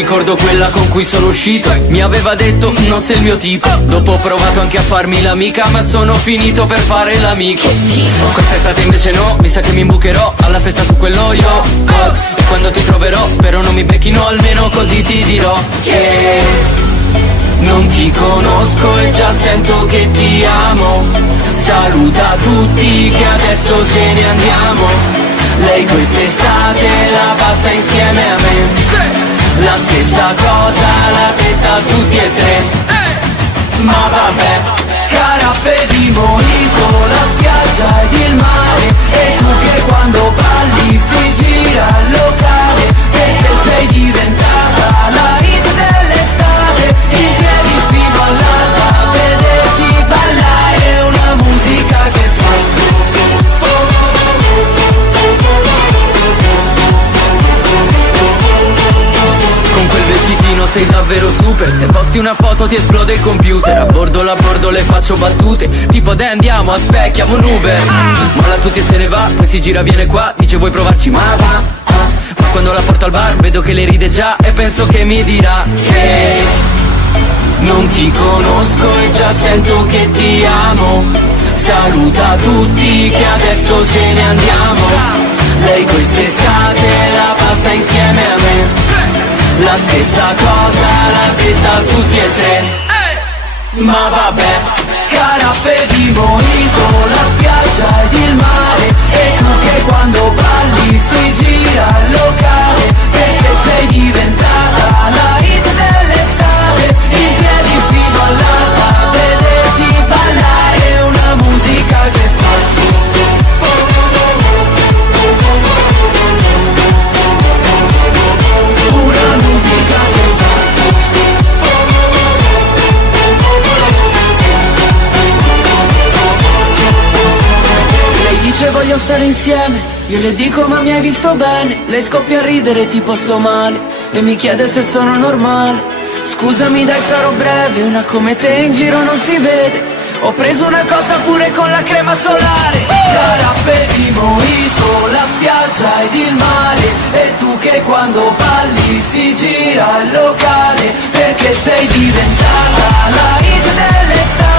ricordo quella con cui sono uscito. Mi aveva detto non sei il mio tipo. Dopo ho provato anche a farmi l'amica, ma sono finito per fare l'amico. Che schifo. Quest'estate invece no, mi sa che mi imbucherò alla festa su quello io. E quando ti troverò spero non mi becchino, almeno così ti dirò che non ti conosco e già sento che ti amo. Saluta tutti che adesso ce ne andiamo. Lei quest'estate la passa insieme a me. La stessa cosa l'ha detta a tutti e tre. Ma vabbè, caraffe di mojito, la spiaggia ed il mare. E tu che quando balli si gira il locale. Perché sei diventata la hit dell'estate. In piedi fino all'alba, vederti ballare una musica che fa. Con quel vestitino sei davvero super. Se posti una foto ti esplode il computer. A bordo le faccio battute tipo dai andiamo, aspecchiamo un Uber. Molla tutti e se ne va, poi si gira viene qua, dice vuoi provarci ma va. Ma quando la porto al bar vedo che le ride già e penso che mi dirà che non ti conosco e già sento che ti amo. Saluta tutti che adesso ce ne andiamo. Lei quest'estate la passa insieme a me. La stessa cosa l'ha detta a tutti e tre. Ma vabbè, caraffe di mojito, la spiaggia ed il mare. E tu che quando balli si gira il locale. Perché sei diventata la hit dell'estate. In piedi fino all'alba, vederti ballare una musica che fa. Una musica che fa. Lei dice voglio stare insieme, io le dico ma mi hai visto bene. Lei scoppia a ridere tipo sto male e mi chiede se sono normale. Scusami dai sarò breve, una come te in giro non si vede. Ho preso una cotta pure con la crema solare. Caraffe di mojito, la spiaggia ed il mare. E tu che quando balli si gira il locale. Perché sei diventata la hit dell'estate.